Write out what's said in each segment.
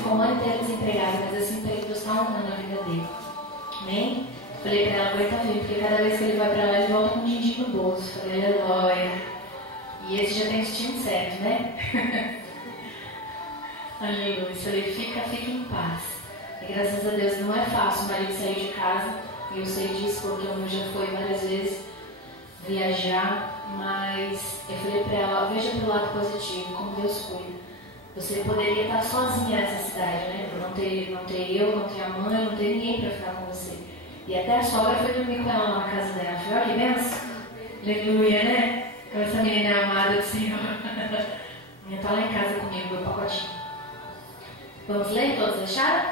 ficou um ano inteiro desempregada, mas assim, Deus está honrando a vida dele. Amém? Falei para ela, aguenta firme, porque cada vez que ele vai para lá, ele volta com um din-din no bolso. Falei, aleluia. E esse já tem o destino certo, né? Aleluia. Falei, fica em paz. E graças a Deus não é fácil o marido sair de casa. Eu sei disso porque eu já fui várias vezes viajar. Mas eu falei para ela, veja pelo lado positivo, como Deus cuida. Você poderia estar sozinha nessa cidade, né? Não ter eu, não ter a mãe, não ter ninguém para ficar com você. E até a sogra foi dormir com ela lá na casa dela. Falei, olha que benção. Aleluia, né? Como essa menina é amada do Senhor. Minha tá lá em casa comigo, meu pacotinho. Vamos ler? Todos acharam?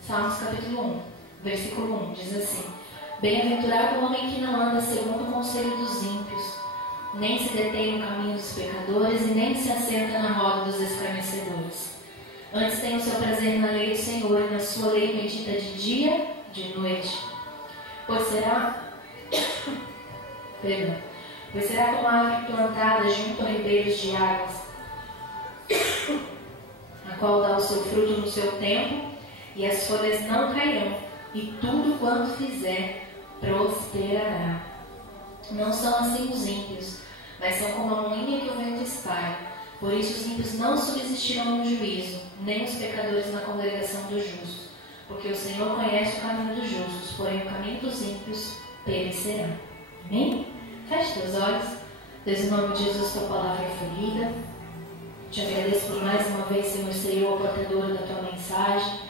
Salmos capítulo 1, versículo 1, diz assim: Bem-aventurado o homem que não anda segundo o conselho dos ímpios, nem se detém no caminho dos pecadores e nem se assenta na roda dos escarnecedores. Antes tem o seu prazer na lei do Senhor, e na sua lei medita de dia e de noite. Pois será como a árvore plantada junto a ribeiros de águas, a qual dá o seu fruto no seu tempo, e as folhas não cairão, e tudo quanto fizer prosperará. Não são assim os ímpios, mas são como a moinha que o vento espalha. Por isso os ímpios não subsistirão no juízo, nem os pecadores na congregação dos justos. Porque o Senhor conhece o caminho dos justos, porém o caminho dos ímpios perecerá. Amém? Feche teus olhos. Deus, em nome de Jesus, tua palavra foi lida. Te agradeço por mais uma vez, Senhor, ser eu a portadora da tua mensagem.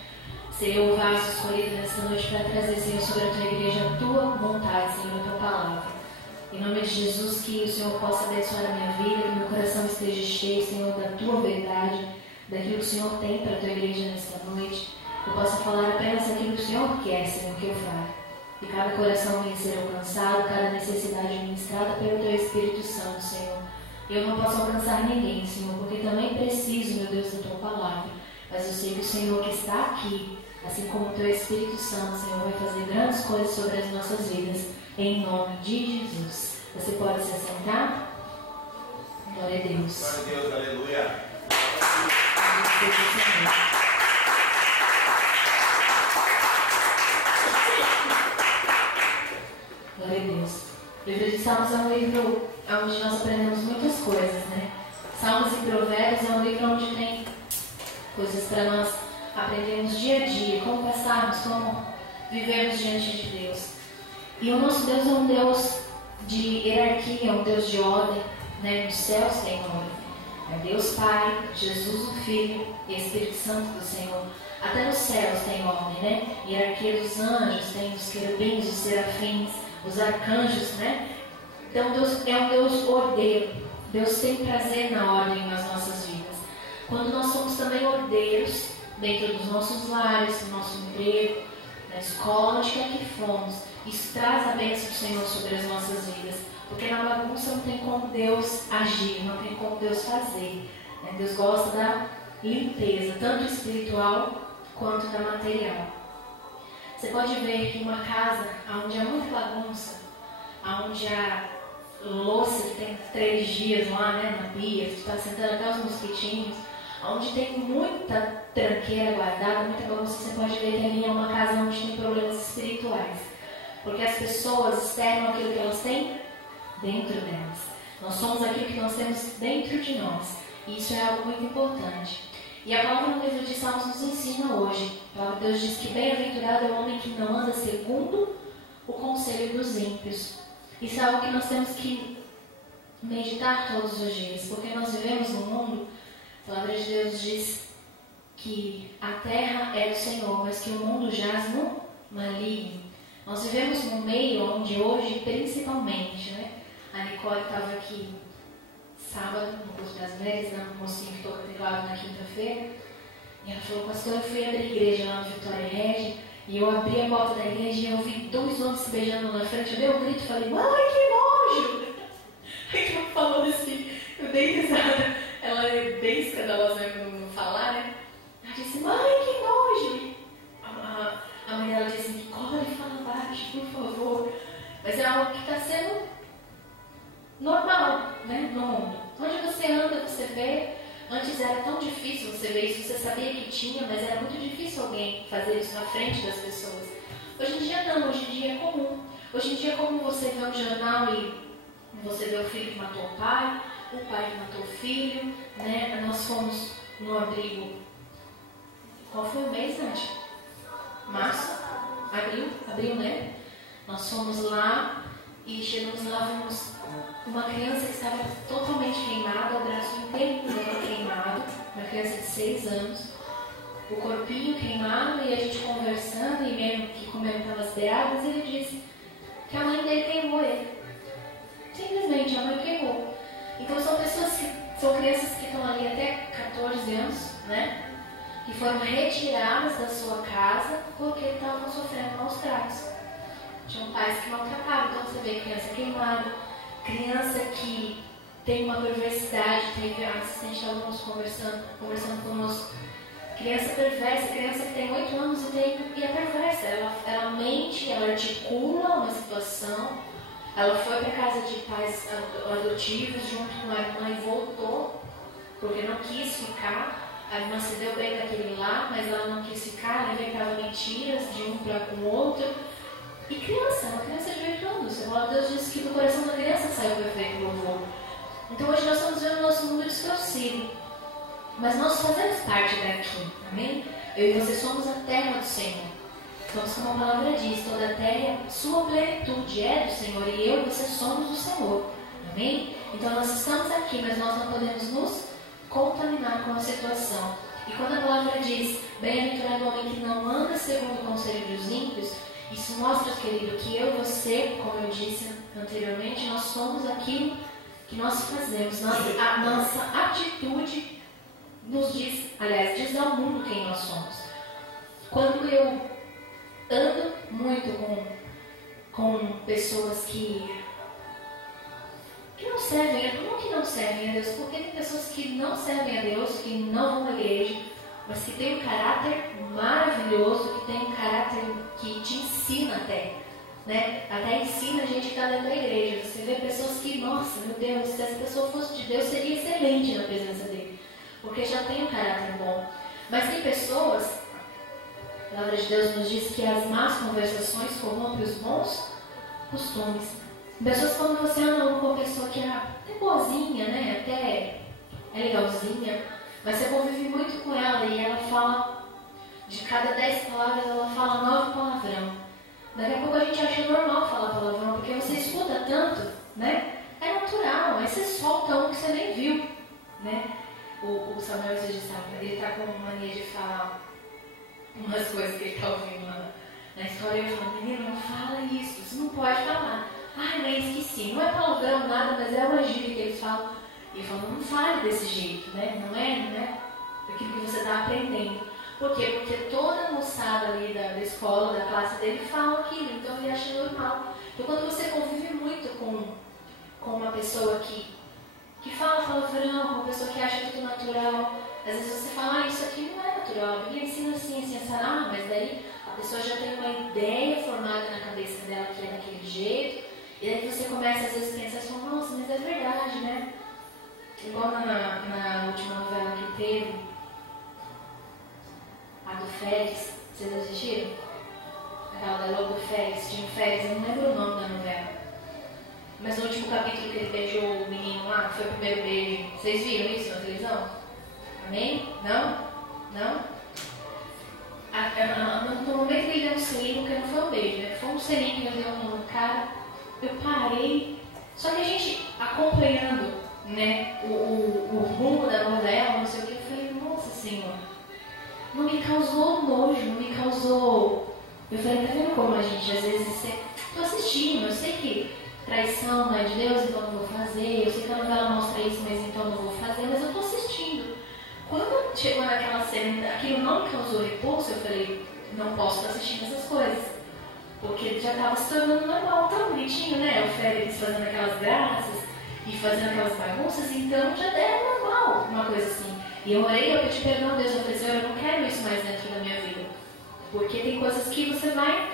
Ser eu o vaso escolhido nesta noite para trazer, Senhor, sobre a tua igreja a tua vontade, Senhor, a tua palavra. Em nome de Jesus, que o Senhor possa abençoar a minha vida, que meu coração esteja cheio, Senhor, da tua verdade, daquilo que o Senhor tem para a tua igreja nesta noite. Eu possa falar apenas aquilo que o Senhor quer, Senhor, que eu fale. E cada coração venha ser alcançado, cada necessidade ministrada pelo teu Espírito Santo, Senhor. Eu não posso alcançar ninguém, Senhor, porque também preciso, meu Deus, da tua palavra. Mas eu sei que o Senhor que está aqui, assim como o teu Espírito Santo, Senhor, vai fazer grandes coisas sobre as nossas vidas, em nome de Jesus. Você pode se assentar? Glória a Deus. Glória a Deus, aleluia. Glória a Deus. O livro de Salmos é um livro onde nós aprendemos muitas coisas, né? Salmos e Provérbios é um livro onde tem coisas para nós aprendermos dia a dia, como passarmos, como vivermos diante de Deus. E o nosso Deus é um Deus de hierarquia, um Deus de ordem, né? Nos céus tem ordem. É Deus Pai, Jesus o Filho e Espírito Santo do Senhor. Até nos céus tem ordem, né? Hierarquia dos anjos, tem os querubins, os serafins, os arcanjos, né? Então Deus é um Deus ordeiro. Deus tem prazer na ordem nas nossas vidas. Quando nós somos também ordeiros, dentro dos nossos lares, no nosso emprego, na escola, onde quer que fomos, isso traz a bênção do Senhor sobre as nossas vidas. Porque na bagunça não tem como Deus agir, não tem como Deus fazer, né? Deus gosta da limpeza, tanto espiritual quanto da material. Você pode ver que uma casa onde há muita bagunça, onde há louça que tem 3 dias lá, né, na pia, que está sentando até os mosquitinhos, onde tem muita tranqueira guardada, muita bagunça, você pode ver que ali é uma casa onde tem problemas espirituais. Porque as pessoas externam aquilo que elas têm dentro delas. Nós somos aquilo que nós temos dentro de nós. E isso é algo muito importante. E a palavra no livro de Salmos nos ensina hoje. A palavra de Deus diz que bem-aventurado é o homem que não anda segundo o conselho dos ímpios. Isso é algo que nós temos que meditar todos os dias. Porque nós vivemos num mundo, a palavra de Deus diz que a terra é do Senhor, mas que o mundo jaz no maligno. Nós vivemos num meio onde hoje, principalmente, né? A Nicole estava aqui sábado, no curso das mulheres, né? Um mocinho que toca teclado na quinta-feira. E ela falou, pastor, eu fui abrir a igreja lá no Vitória Regia, e eu abri a porta da igreja e eu vi 2 homens se beijando na frente. Eu dei um grito e falei, mãe, que nojo! Aí ela falou assim, eu dei risada. Ela é bem escandalosa no falar, né? Ela disse, mãe, que nojo! A mãe dela disse, Nicole, fala baixo, por favor. Mas é algo que está sendo normal, né, no mundo. Onde você anda, você vê. Antes era tão difícil você ver isso, você sabia que tinha, mas era muito difícil alguém fazer isso na frente das pessoas. Hoje em dia não, hoje em dia é comum. Hoje em dia é comum você ver um jornal e você vê o filho que matou o pai que matou o filho, né? Nós fomos no abrigo. Qual foi o mês, Nath? Março? Abril, né? Nós fomos lá e chegamos lá, vimos uma criança que estava totalmente queimada, o braço inteiro estava queimado, uma criança de 6 anos, o corpinho queimado, e a gente conversando, e mesmo que comentando as beadas, ele disse que a mãe dele queimou ele. Simplesmente, a mãe queimou. Então são crianças que estão ali até 14 anos, né? Que foram retiradas da sua casa porque estavam sofrendo maus tratos. Tinham pais que maltratavam, então você vê criança queimada, criança que tem uma perversidade, teve a assistente de alunos conversando conosco. Criança perversa, criança que tem 8 anos e é perversa. Ela mente, ela articula uma situação. Ela foi para casa de pais adotivos junto com a irmã e voltou, porque não quis ficar. A irmã se deu bem naquele lá, mas ela não quis ficar, ela inventava mentiras de um para com o outro. E criança, uma criança de 8 anos. A palavra de Deus diz que do coração da criança sai o perfeito louvor. Então hoje nós estamos vendo o nosso mundo distorcido. Mas nós fazemos parte daqui, amém? Eu e você somos a terra do Senhor. Somos, como a palavra diz, toda a terra, sua plenitude é do Senhor, e eu e você somos do Senhor, amém? Então nós estamos aqui, mas nós não podemos nos contaminar com a situação. E quando a palavra diz, bem-aventurado o homem que não anda segundo o conselho dos ímpios, isso mostra, querido, que eu e você, como eu disse anteriormente, nós somos aquilo que nós fazemos. A nossa atitude nos diz, aliás, diz ao mundo quem nós somos. Quando eu ando muito com pessoas que não servem, não que não servem a Deus, porque tem pessoas que não servem a Deus, que não vão à igreja, mas que tem um caráter maravilhoso, que tem um caráter que te ensina até, né? Até ensina a gente que está dentro da igreja. Você vê pessoas que, nossa, meu Deus, se essa pessoa fosse de Deus, seria excelente na presença dele, porque já tem um caráter bom. Mas tem pessoas, a palavra de Deus nos diz que as más conversações corrompem os bons costumes. Pessoas, quando você anda com uma pessoa que é até boazinha, né? Até é legalzinha, mas você convive muito com ela e ela fala, de cada 10 palavras, ela fala 9 palavrão. Daqui a pouco a gente acha normal falar palavrão, porque você escuta tanto, né? É natural, aí você solta um que você nem viu, né? O Samuel, você já sabe, ele tá com mania de falar umas coisas que ele tá ouvindo na história. Eu falo, menino, não fala isso, você não pode falar. Ai, nem esqueci, não é palavrão nada, mas é uma gíria que eles falam. E eu falo, não fale desse jeito, né? Não é aquilo que você está aprendendo. Por quê? Porque toda a moçada ali da escola, da classe dele, fala aquilo, então ele acha normal. Então quando você convive muito com uma pessoa que fala palavrão, uma pessoa que acha tudo natural, às vezes você fala, isso aqui não é natural, a Bíblia ensina assim, mas daí a pessoa já tem uma ideia formada na cabeça dela que é daquele jeito, e daí você começa às vezes a pensar assim, nossa, mas é verdade, né? Igual na última novela que teve, a do Félix, vocês assistiram? Aquela da Lobo Félix, Jim Félix, eu não lembro o nome da novela. Mas no último capítulo que ele beijou o menino lá, que foi o primeiro beijo, vocês viram isso na televisão? Amém? Não? Não? No momento que ele deu um selinho, que não foi um beijo, né? Foi um selinho que ele deu no cara, eu parei. Só que a gente acompanhando, né, o rumo da novela, não sei o que, eu falei, nossa Senhor, não me causou nojo, não me causou. Eu falei, tá vendo como a gente às vezes tô assistindo, eu sei que traição não é de Deus, então não vou fazer, eu sei que a novela mostra isso, mas então não vou fazer, mas eu tô assistindo. Quando chegou naquela cena, aquilo não me causou repulso, eu falei, não posso estar assistindo essas coisas, porque já estava se tornando normal, tão bonitinho, né? O Félix fazendo aquelas graças e fazendo aquelas bagunças, então já era normal uma coisa assim. E eu orei, eu pedi perdão a Deus, eu falei, Senhor, eu não quero isso mais dentro da minha vida, porque tem coisas que você vai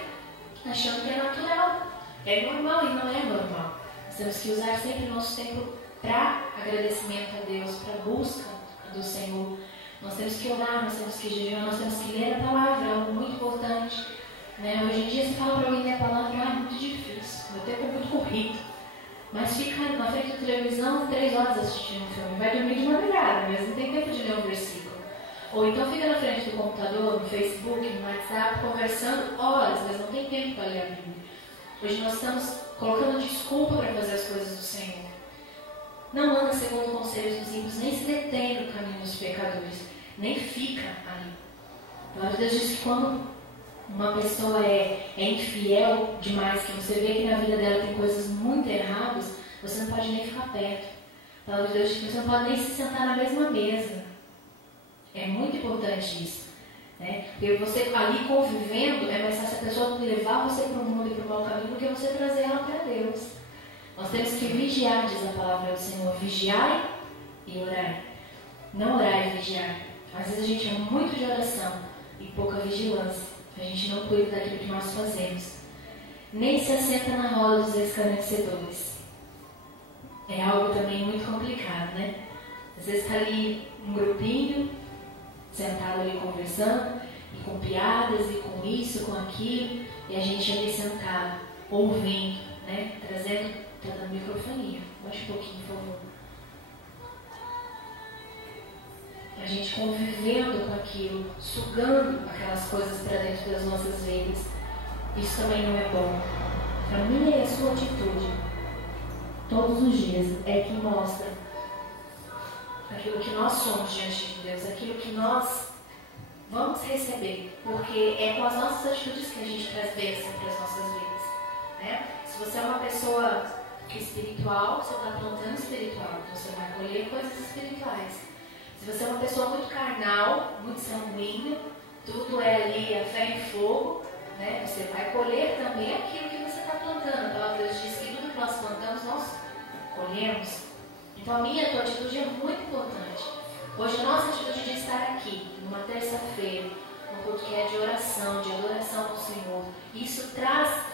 achando que é natural, é normal e não é normal. Nós temos que usar sempre o nosso tempo para agradecimento a Deus, para busca do Senhor. Nós temos que orar, nós temos que jejuar, nós temos que ler a palavra, é algo muito importante. Né? Hoje em dia você fala para alguém ler a palavra, é muito difícil, meu tempo é muito corrido. Mas fica na frente da televisão 3 horas assistindo um filme, vai dormir de madrugada, mas não tem tempo de ler um versículo. Ou então fica na frente do computador, no Facebook, no WhatsApp, conversando horas, mas não tem tempo para ler a Bíblia. Hoje nós estamos colocando desculpa para fazer as coisas do Senhor. Não anda segundo conselhos dos ímpios, nem se detém no caminho dos pecadores, nem fica ali. A palavra de Deus diz que quando uma pessoa é infiel demais, que você vê que na vida dela tem coisas muito erradas, você não pode nem ficar perto. A palavra de Deus diz que você não pode nem se sentar na mesma mesa. É muito importante isso. Né? Porque você ali convivendo, é mais fácil a pessoa levar você para o mundo e para o mau caminho do que você trazer ela para Deus. Nós temos que vigiar, diz a palavra do Senhor. Vigiai e orai. Não orar e vigiar. Às vezes a gente é muito de oração e pouca vigilância. A gente não cuida daquilo que nós fazemos. Nem se assenta na roda dos escarnecedores. É algo também muito complicado, né? Às vezes está ali um grupinho, sentado ali conversando, e com piadas, e com isso, com aquilo, e a gente ali sentado, ouvindo, né? Trazendo, está dando microfonia. Baixa um pouquinho, por favor. A gente convivendo com aquilo, sugando aquelas coisas para dentro das nossas vidas. Isso também não é bom. A minha e a sua atitude, todos os dias, é que mostra aquilo que nós somos diante de Deus, aquilo que nós vamos receber, porque é com as nossas atitudes que a gente traz bênção para as nossas vidas. Né? Se você é uma pessoa espiritual, você está plantando espiritual, então você vai colher coisas espirituais. Se você é uma pessoa muito carnal, muito sanguínea, tudo é ali a ferro e fogo, né? Você vai colher também aquilo que você está plantando. A palavra de Deus diz que tudo que nós plantamos, nós colhemos. Então a minha e a tua atitude é muito importante. Hoje a nossa atitude de estar aqui, numa terça-feira, num culto que é de oração, de adoração ao Senhor, isso traz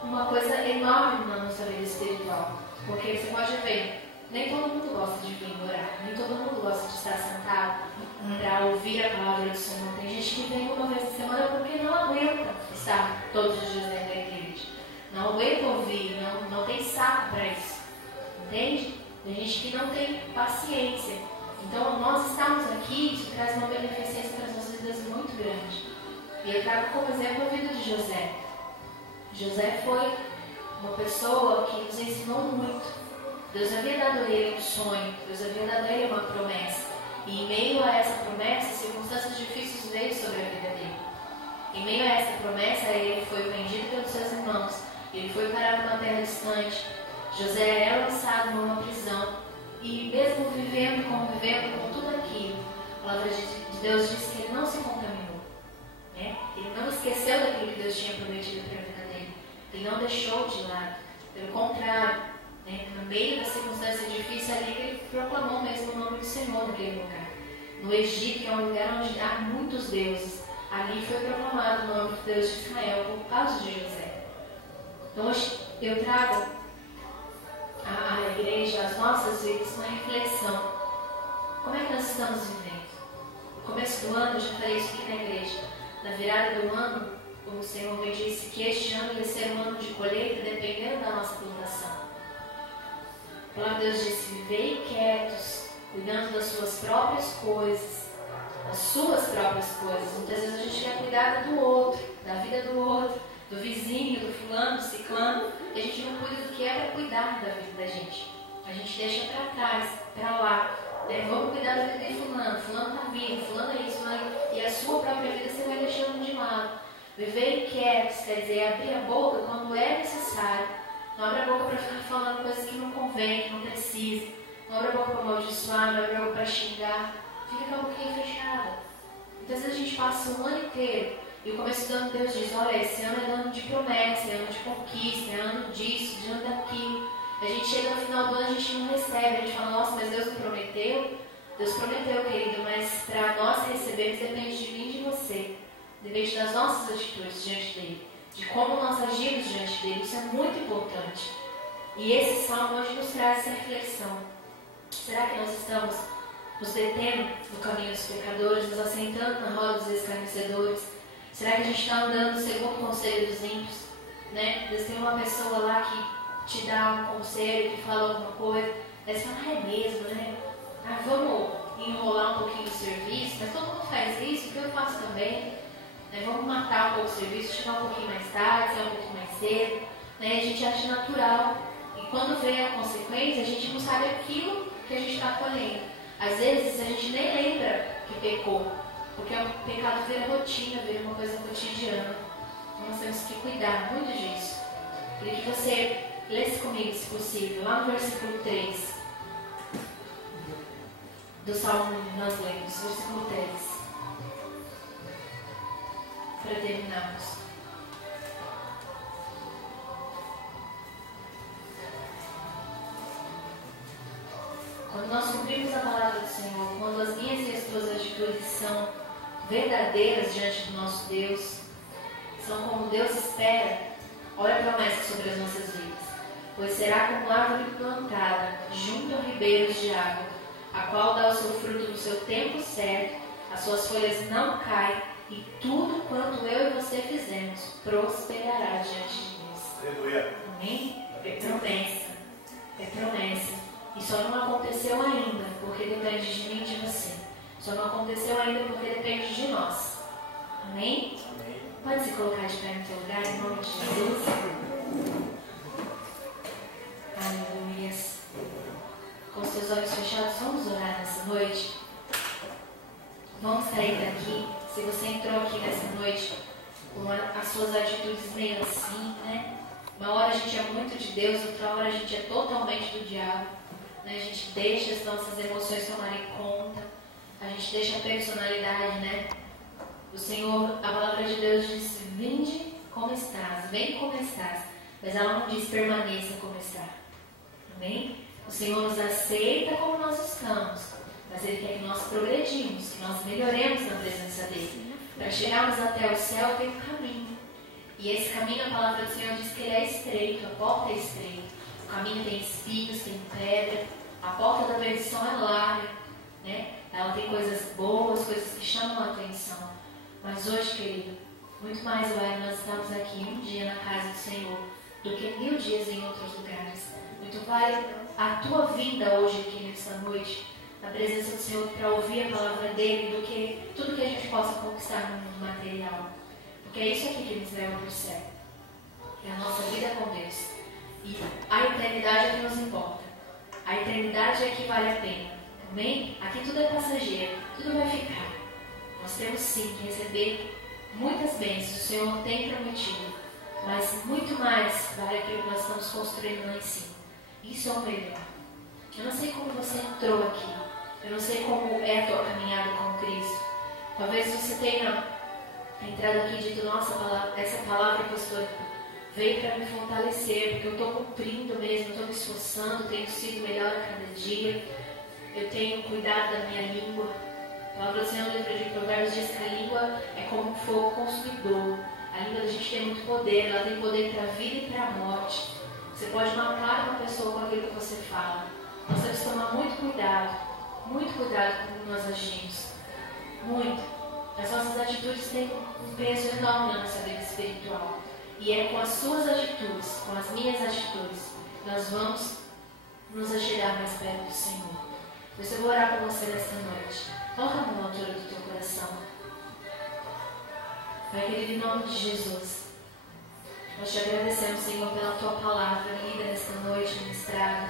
uma coisa enorme na nossa vida espiritual. Porque você pode ver, nem todo mundo gosta de vir orar, nem todo mundo gosta de estar sentado para ouvir a palavra do Senhor. Tem gente que vem uma vez por semana porque não aguenta estar todos os dias dentro da igreja. Não aguenta ouvir, não tem saco para isso. Entende? Tem gente que não tem paciência. Então, nós estamos aqui, isso traz uma beneficência para as nossas vidas muito grande. E eu trago como exemplo a vida de José. José foi uma pessoa que nos ensinou muito. Deus havia dado a ele um sonho, Deus havia dado a ele uma promessa. E em meio a essa promessa, circunstâncias difíceis veio sobre a vida dele. Em meio a essa promessa, ele foi vendido pelos seus irmãos. Ele foi parar numa terra distante. José é lançado numa prisão. E mesmo vivendo, convivendo com tudo aquilo, a palavra de Deus diz que ele não se contaminou. Né? Ele não esqueceu daquilo que Deus tinha prometido para a vida dele. Ele não deixou de lado. Pelo contrário, né? No meio da circunstância difícil ali, ele proclamou mesmo o nome do Senhor naquele lugar. No Egito, que é um lugar onde há muitos deuses, ali foi proclamado o nome do Deus de Israel por causa de José. Então hoje eu trago à igreja, às nossas vidas, uma reflexão. Como é que nós estamos vivendo? No começo do ano, eu já falei isso aqui na igreja. Na virada do ano, o Senhor me disse que este ano ia ser um ano de colheita, dependendo da nossa plantação. A palavra de Deus disse: vivei quietos, cuidando das suas próprias coisas, das suas próprias coisas. Muitas vezes a gente quer cuidar do outro, da vida do outro, do vizinho, do fulano, do ciclano, e a gente não cuida do que é para cuidar da vida da gente. A gente deixa para trás, para lá. Né? Vamos cuidar da vida de fulano, fulano está vivo, fulano é isso, fulano é... e a sua própria vida você vai deixando de lado. Viver quietos, quer dizer, abrir a boca quando é necessário. Não abre a boca para ficar falando coisas que não convém, que não precisa. Não abre a boca para amaldiçoar, não abre a boca para xingar. Fica com a boquinha fechada. Muitas vezes a gente passa um ano inteiro e o começo do ano Deus diz: olha, esse ano é ano de promessa, é ano de conquista, é ano disso, de ano daquilo. A gente chega no final do ano, a gente não recebe, a gente fala: nossa, mas Deus me prometeu. Deus prometeu, querido, mas para nós recebermos depende de mim e de você. Depende das nossas atitudes diante dele, de como nós agimos diante dele. Isso é muito importante. E esse salmo hoje nos traz essa reflexão. Será que nós estamos nos detendo no caminho dos pecadores, nos assentando na roda dos escarnecedores? Será que a gente está andando segundo o conselho dos ímpios? Né? Às vezes tem uma pessoa lá que te dá um conselho, que fala alguma coisa, aí você fala, é mesmo, né? Vamos enrolar um pouquinho o serviço, mas todo mundo faz isso, que eu faço também. Né? Vamos matar um pouco o serviço, chegar um pouquinho mais tarde, sair um pouquinho mais cedo. Né? A gente acha natural. E quando vem a consequência, a gente não sabe aquilo que a gente está colhendo. Às vezes a gente nem lembra que pecou, porque o pecado vira rotina, vira uma coisa cotidiana. Então nós temos que cuidar muito disso. Queria que você lesse comigo, se possível, lá no versículo 3 do Salmo nós lemos, versículo 3, para terminarmos. Quando nós cumprimos a palavra do Senhor, quando as minhas e as tuas atitudes são verdadeiras diante do nosso Deus, são como Deus espera, olha a promessa sobre as nossas vidas. Pois será como árvore plantada junto a ribeiros de água, a qual dá o seu fruto no seu tempo certo, as suas folhas não caem, e tudo quanto eu e você fizemos prosperará diante de Deus. Aleluia. Amém? É promessa. É promessa. E só não aconteceu ainda porque depende de mim e de você. Só não aconteceu ainda porque depende de nós. Amém? Amém. Pode se colocar de pé no teu lugar, em nome de Jesus. Aleluia. Com os teus olhos fechados, vamos orar nessa noite. Vamos sair daqui. Se você entrou aqui nessa noite com as suas atitudes meio assim, né? Uma hora a gente é muito de Deus, outra hora a gente é totalmente do diabo. Né? A gente deixa as nossas emoções tomarem conta. A gente deixa a personalidade, né? O Senhor, a palavra de Deus diz, vinde como estás, vem como estás. Mas ela não diz, permaneça como está. Amém? O Senhor nos aceita como nós estamos. Mas Ele quer que nós progredimos, que nós melhoremos na presença dEle. Para chegarmos até o céu tem um caminho. E esse caminho, a palavra do Senhor diz que ele é estreito, a porta é estreita. O caminho tem espinhos, tem pedra. A porta da perdição é larga, né? Ela tem coisas boas, coisas que chamam a atenção. Mas hoje, querido, muito mais vale nós estamos aqui um dia na casa do Senhor do que 1000 dias em outros lugares. Muito vale a tua vinda hoje aqui nessa noite, na presença do Senhor, para ouvir a palavra dEle, do que tudo que a gente possa conquistar no mundo material. Porque é isso aqui que nos leva para o céu. É a nossa vida com Deus. E a eternidade é que nos importa. A eternidade é que vale a pena. Amém? Aqui tudo é passageiro, tudo vai ficar. Nós temos sim que receber muitas bênçãos, o Senhor tem prometido. Mas muito mais vale aquilo que nós estamos construindo lá em cima. Isso é o melhor. Eu não sei como você entrou aqui. Eu não sei como é a tua caminhada com Cristo. Talvez você tenha entrado aqui e dito, nossa, essa palavra, pastor, veio para me fortalecer, porque eu estou cumprindo mesmo, estou me esforçando, tenho sido melhor a cada dia, eu tenho cuidado da minha língua. A palavra do Senhor no livro de Provérbios diz que a língua é como um fogo consumidor. A língua da gente tem muito poder, ela tem poder para a vida e para a morte. Você pode matar uma pessoa com aquilo que você fala. Nós temos que tomar muito cuidado com como nós agimos. Muito. As nossas atitudes têm um peso enorme na nossa vida espiritual. E é com as suas atitudes, com as minhas atitudes, que nós vamos nos achegar mais perto do Senhor. Por isso eu vou orar por você nesta noite. Coloca a mão na altura do teu coração. Pai querido, em nome de Jesus, nós te agradecemos, Senhor, pela tua palavra lida nesta noite, ministrada.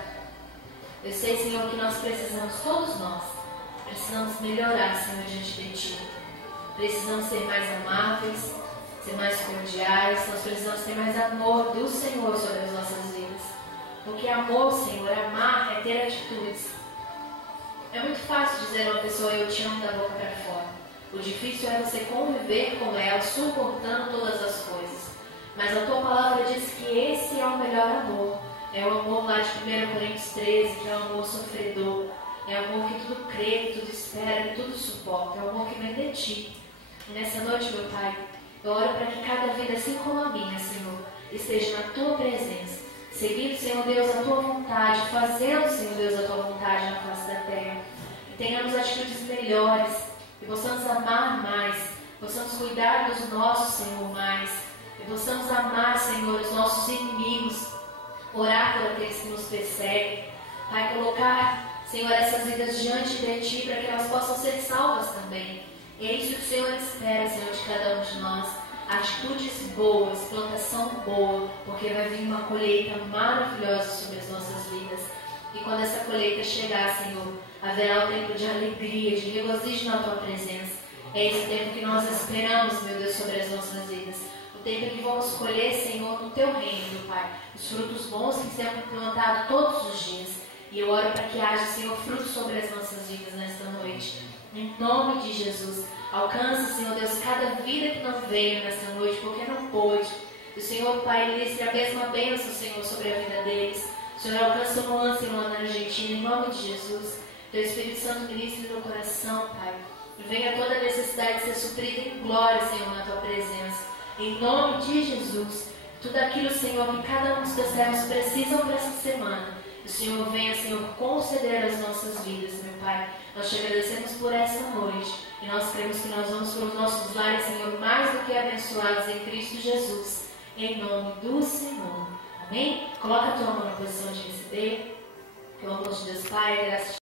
Eu sei, Senhor, que nós precisamos, todos nós, precisamos melhorar, Senhor, diante de Ti. Precisamos ser mais amáveis, ser mais cordiais, nós precisamos ter mais amor do Senhor sobre as nossas vidas. Porque amor, Senhor, amar é ter atitudes. É muito fácil dizer a uma pessoa, eu te amo da boca para fora. O difícil é você conviver com ela, suportando todas as coisas. Mas a tua palavra diz que esse é o melhor amor. É o amor lá de 1 Coríntios 13, que é o amor sofredor. É o amor que tudo crê, que tudo espera, que tudo suporta. É o amor que vem de Ti. E nessa noite, meu Pai, eu oro para que cada vida, assim como a minha, Senhor, esteja na Tua presença. Seguindo, Senhor Deus, a Tua vontade. Fazendo, Senhor Deus, a Tua vontade na face da terra. tenhamos atitudes melhores, que possamos amar mais, possamos cuidar dos nossos, Senhor, mais, que possamos amar, Senhor, os nossos inimigos, orar por aqueles que nos perseguem, Pai, colocar, Senhor, essas vidas diante de Ti para que elas possam ser salvas também. E é isso que o Senhor espera, Senhor, de cada um de nós. Atitudes boas, plantação boa, porque vai vir uma colheita maravilhosa sobre as nossas vidas. E quando essa colheita chegar, Senhor, haverá um tempo de alegria, de regozijo na Tua presença. É esse tempo que nós esperamos, meu Deus, sobre as nossas vidas. O tempo que vamos colher, Senhor, no Teu reino, meu Pai, os frutos bons que temos plantado todos os dias. E eu oro para que haja, Senhor, frutos sobre as nossas vidas nesta noite. Em nome de Jesus. Alcança, Senhor Deus, cada vida que não veio nesta noite, porque não pôde. O Senhor, Pai, ministre a mesma bênção, Senhor, sobre a vida deles. O Senhor alcança o Luan, Senhor, na Argentina, em nome de Jesus. Teu Espírito Santo ministre no coração, Pai. E venha toda a necessidade ser suprida em glória, Senhor, na Tua presença. Em nome de Jesus. Tudo aquilo, Senhor, que cada um dos Teus servos precisam para essa semana. O Senhor venha, Senhor, conceder as nossas vidas, meu Pai. Nós te agradecemos por essa noite. E nós cremos que nós vamos para os nossos lares, Senhor, mais do que abençoados em Cristo Jesus. Em nome do Senhor. Amém? Coloca a tua mão na posição de receber. Que o amor de Deus Pai, graças